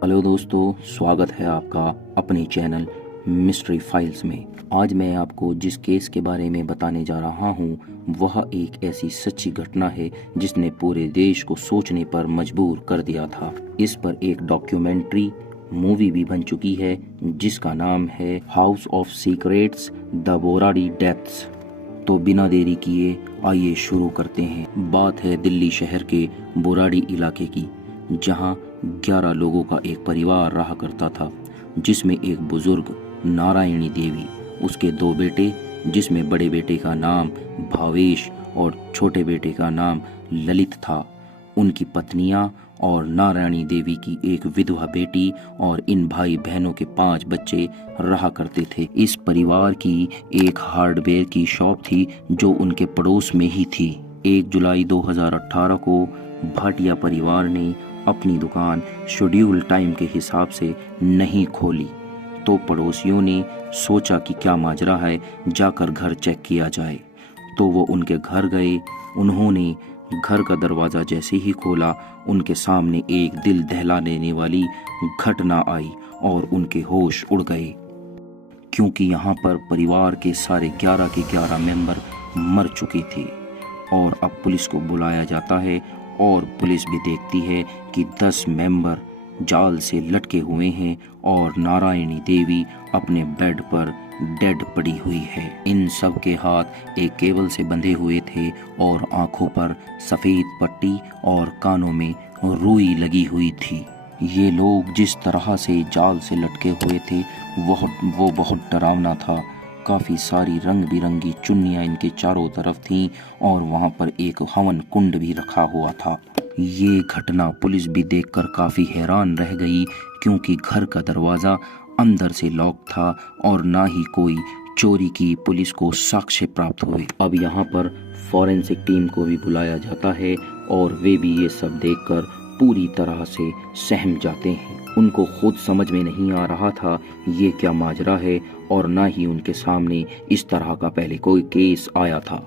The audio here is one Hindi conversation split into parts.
हेलो दोस्तों, स्वागत है आपका अपने चैनल मिस्ट्री फाइल्स में। आज मैं आपको जिस केस के बारे में बताने जा रहा हूँ वह एक ऐसी सच्ची घटना है जिसने पूरे देश को सोचने पर मजबूर कर दिया था। इस पर एक डॉक्यूमेंट्री मूवी भी बन चुकी है जिसका नाम है house of secrets the Boradi depths. तो बिना देरी किए आइए शुरू करते हैं। बात है दिल्ली शहर के बोराड़ी इलाके की, जहां 11 लोगों का एक परिवार रहा करता था, जिसमें एक बुजुर्ग नारायणी देवी, उसके 2 बेटे जिसमें बड़े बेटे का नाम भावेश और छोटे बेटे का नाम ललित था, उनकी पत्नियां और नारायणी देवी की एक विधवा बेटी और इन भाई बहनों के 5 बच्चे रहा करते थे। इस परिवार की एक हार्डवेयर की शॉप थी जो उनके पड़ोस में ही थी। 1 जुलाई 2018 को भाटिया परिवार ने अपनी दुकान शेड्यूल टाइम के हिसाब से नहीं खोली, तो पड़ोसियों ने सोचा कि क्या माजरा है, जाकर घर चेक किया जाए। तो वो उनके घर गए। उन्होंने घर का दरवाज़ा जैसे ही खोला, उनके सामने एक दिल दहला देने वाली घटना आई और उनके होश उड़ गए, क्योंकि यहाँ पर परिवार के सारे 11 के 11 मेंबर मर चुके थे। और अब पुलिस को बुलाया जाता है और पुलिस भी देखती है कि 10 मेंबर जाल से लटके हुए हैं और नारायणी देवी अपने बेड पर डेड पड़ी हुई है। इन सब के हाथ एक केबल से बंधे हुए थे और आंखों पर सफ़ेद पट्टी और कानों में रुई लगी हुई थी। ये लोग जिस तरह से जाल से लटके हुए थे वो बहुत डरावना था। काफ़ी सारी रंग बिरंगी चुन्नियाँ इनके चारों तरफ थीं और वहाँ पर एक हवन कुंड भी रखा हुआ था। ये घटना पुलिस भी देखकर काफ़ी हैरान रह गई, क्योंकि घर का दरवाज़ा अंदर से लॉक था और ना ही कोई चोरी की पुलिस को साक्ष्य प्राप्त हुए। अब यहाँ पर फॉरेंसिक टीम को भी बुलाया जाता है और वे भी ये सब देखकर पूरी तरह से सहम जाते हैं। उनको खुद समझ में नहीं आ रहा था ये क्या माजरा है, और ना ही उनके सामने इस तरह का पहले कोई केस आया था।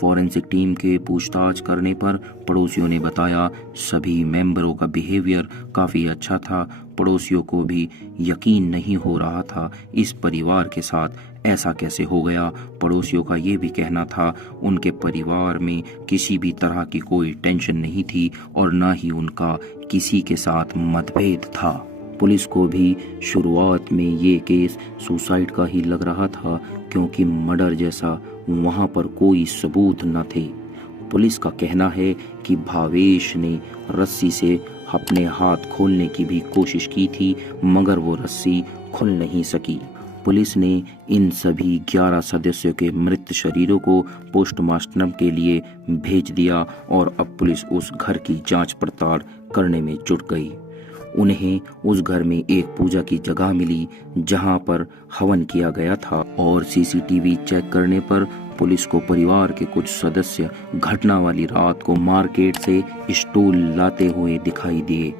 फॉरेंसिक टीम के पूछताछ करने पर पड़ोसियों ने बताया सभी मेंबरों का बिहेवियर काफ़ी अच्छा था। पड़ोसियों को भी यकीन नहीं हो रहा था इस परिवार के साथ ऐसा कैसे हो गया। पड़ोसियों का ये भी कहना था उनके परिवार में किसी भी तरह की कोई टेंशन नहीं थी और ना ही उनका किसी के साथ मतभेद था। पुलिस को भी शुरुआत में ये केस सुसाइड का ही लग रहा था, क्योंकि मर्डर जैसा वहाँ पर कोई सबूत न थे। पुलिस का कहना है कि भावेश ने रस्सी से अपने हाथ खोलने की भी कोशिश की थी, मगर वो रस्सी खुल नहीं सकी। पुलिस ने इन सभी 11 सदस्यों के मृत शरीरों को पोस्टमार्टम के लिए भेज दिया और अब पुलिस उस घर की जांच पड़ताल करने में जुट गई। उन्हें उस घर में एक पूजा की जगह मिली जहां पर हवन किया गया था, और सीसीटीवी चेक करने पर पुलिस को परिवार के कुछ सदस्य घटना वाली रात को मार्केट से स्टूल लाते हुए दिखाई दिए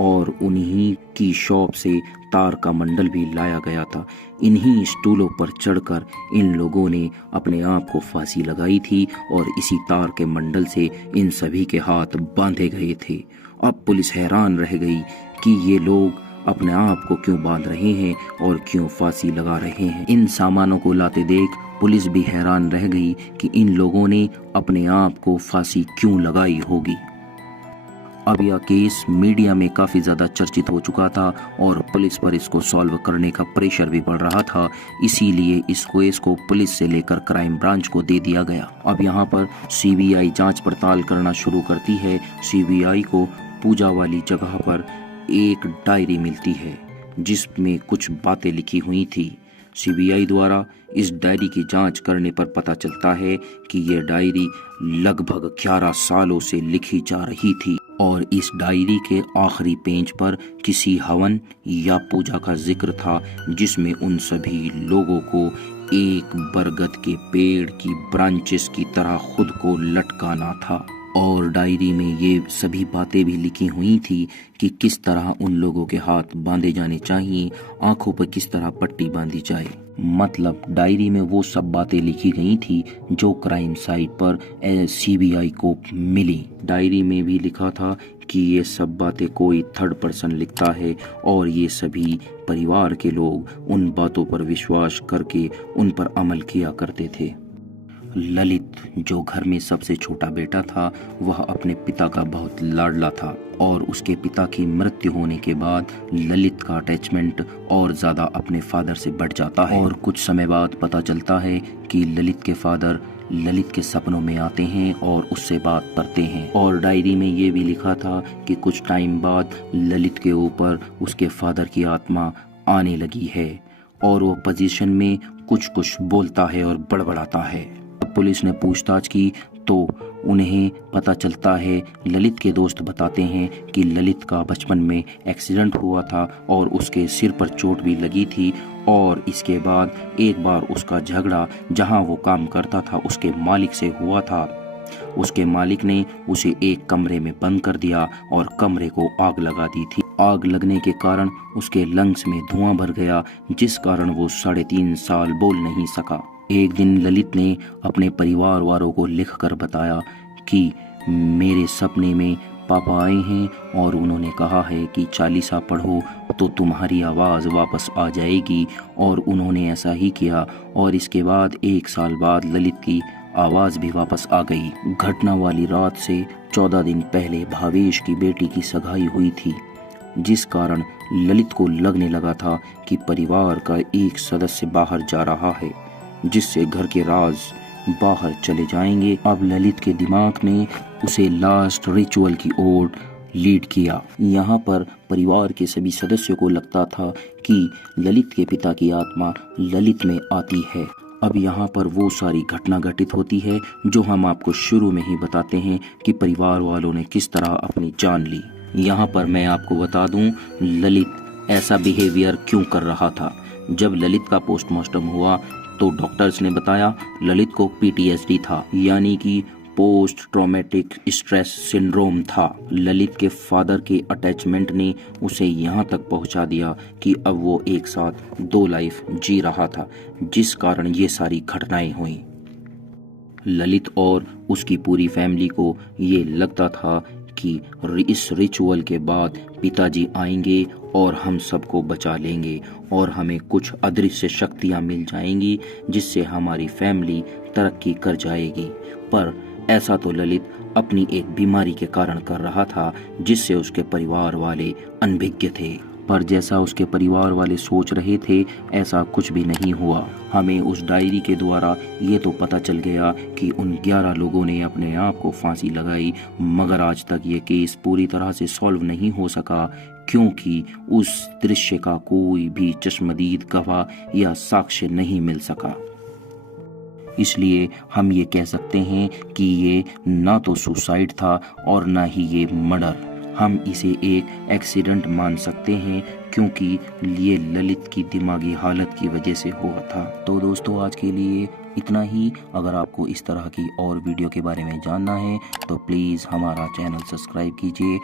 और उन्हीं की शॉप से तार का मंडल भी लाया गया था। इन्हीं स्टूलों पर चढ़कर इन लोगों ने अपने आप को फांसी लगाई थी और इसी तार के मंडल से इन सभी के हाथ बांधे गए थे। अब पुलिस हैरान रह गई कि ये लोग अपने आप को क्यों बांध रहे हैं और क्यों फांसी लगा रहे हैं। इन सामानों को लाते देख पुलिस भी हैरान रह गई कि इन लोगों ने अपने आप को फांसी क्यों लगाई होगी। अब यह केस मीडिया में काफ़ी ज़्यादा चर्चित हो चुका था और पुलिस पर इसको सॉल्व करने का प्रेशर भी बढ़ रहा था, इसीलिए इस केस को पुलिस से लेकर क्राइम ब्रांच को दे दिया गया। अब यहाँ पर सीबीआई जांच पड़ताल करना शुरू करती है। सीबीआई को पूजा वाली जगह पर एक डायरी मिलती है जिसमें कुछ बातें लिखी हुई थी। सीबीआई द्वारा इस डायरी की जांच करने पर पता चलता है कि यह डायरी लगभग 11 सालों से लिखी जा रही थी और इस डायरी के आखिरी पेज पर किसी हवन या पूजा का जिक्र था, जिसमें उन सभी लोगों को एक बरगद के पेड़ की ब्रांचेस की तरह खुद को लटकाना था। और डायरी में ये सभी बातें भी लिखी हुई थी कि किस तरह उन लोगों के हाथ बांधे जाने चाहिए, आंखों पर किस तरह पट्टी बांधी जाए। मतलब डायरी में वो सब बातें लिखी गई थी जो क्राइम साइट पर सीबीआई को मिली। डायरी में भी लिखा था कि ये सब बातें कोई थर्ड पर्सन लिखता है और ये सभी परिवार के लोग उन बातों पर विश्वास करके उन पर अमल किया करते थे। ललित, जो घर में सबसे छोटा बेटा था, वह अपने पिता का बहुत लाडला था और उसके पिता की मृत्यु होने के बाद ललित का अटैचमेंट और ज़्यादा अपने फादर से बढ़ जाता है। और कुछ समय बाद पता चलता है कि ललित के फादर ललित के सपनों में आते हैं और उससे बात करते हैं। और डायरी में ये भी लिखा था कि कुछ टाइम बाद ललित के ऊपर उसके फादर की आत्मा आने लगी है और वो पोजीशन में कुछ कुछ बोलता है और बड़बड़ाता है। पुलिस ने पूछताछ की तो उन्हें पता चलता है, ललित के दोस्त बताते हैं कि ललित का बचपन में एक्सीडेंट हुआ था और उसके सिर पर चोट भी लगी थी और इसके बाद एक बार उसका झगड़ा जहां वो काम करता था उसके मालिक से हुआ था। उसके मालिक ने उसे एक कमरे में बंद कर दिया और कमरे को आग लगा दी थी। आग लगने के कारण उसके लंग्स में धुआं भर गया, जिस कारण वो 3.5 साल बोल नहीं सका। एक दिन ललित ने अपने परिवार वालों को लिखकर बताया कि मेरे सपने में पापा आए हैं और उन्होंने कहा है कि चालीसा पढ़ो तो तुम्हारी आवाज़ वापस आ जाएगी, और उन्होंने ऐसा ही किया और इसके बाद 1 साल बाद ललित की आवाज़ भी वापस आ गई। घटना वाली रात से 14 दिन पहले भावेश की बेटी की सगाई हुई थी, जिस कारण ललित को लगने लगा था कि परिवार का एक सदस्य बाहर जा रहा है, जिससे घर के राज बाहर चले जाएंगे। अब ललित के दिमाग ने उसे लास्ट रिचुअल की ओर लीड किया। यहाँ पर परिवार के सभी सदस्यों को लगता था कि ललित के पिता की आत्मा ललित में आती है। अब यहाँ पर वो सारी घटना घटित होती है जो हम आपको शुरू में ही बताते हैं कि परिवार वालों ने किस तरह अपनी जान ली। यहाँ पर मैं आपको बता दूं, ललित ऐसा बिहेवियर क्यों कर रहा था। जब ललित का पोस्टमार्टम हुआ तो डॉक्टर्स ने बताया ललित को PTSD था, यानी कि पोस्ट ट्रॉमेटिक स्ट्रेस सिंड्रोम था। ललित के फादर के अटैचमेंट ने उसे यहाँ तक पहुँचा दिया कि अब वो एक साथ 2 लाइफ जी रहा था, जिस कारण ये सारी घटनाएं हुई। ललित और उसकी पूरी फैमिली को ये लगता था कि इस रिचुअल के बाद पिताजी आएंगे और हम सबको बचा लेंगे और हमें कुछ अदृश्य शक्तियां मिल जाएंगी, जिससे हमारी फैमिली तरक्की कर जाएगी। पर ऐसा तो ललित अपनी एक बीमारी के कारण कर रहा था, जिससे उसके परिवार वाले अनभिज्ञ थे। पर जैसा उसके परिवार वाले सोच रहे थे, ऐसा कुछ भी नहीं हुआ। हमें उस डायरी के द्वारा ये तो पता चल गया कि उन 11 लोगों ने अपने आप को फांसी लगाई, मगर आज तक ये केस पूरी तरह से सॉल्व नहीं हो सका, क्योंकि उस दृश्य का कोई भी चश्मदीद गवाह या साक्ष्य नहीं मिल सका। इसलिए हम ये कह सकते हैं कि ये ना तो सुसाइड था और ना ही ये मर्डर। हम इसे एक एक्सीडेंट मान सकते हैं, क्योंकि ये ललित की दिमागी हालत की वजह से हुआ था। तो दोस्तों, आज के लिए इतना ही। अगर आपको इस तरह की और वीडियो के बारे में जानना है तो प्लीज़ हमारा चैनल सब्सक्राइब कीजिए।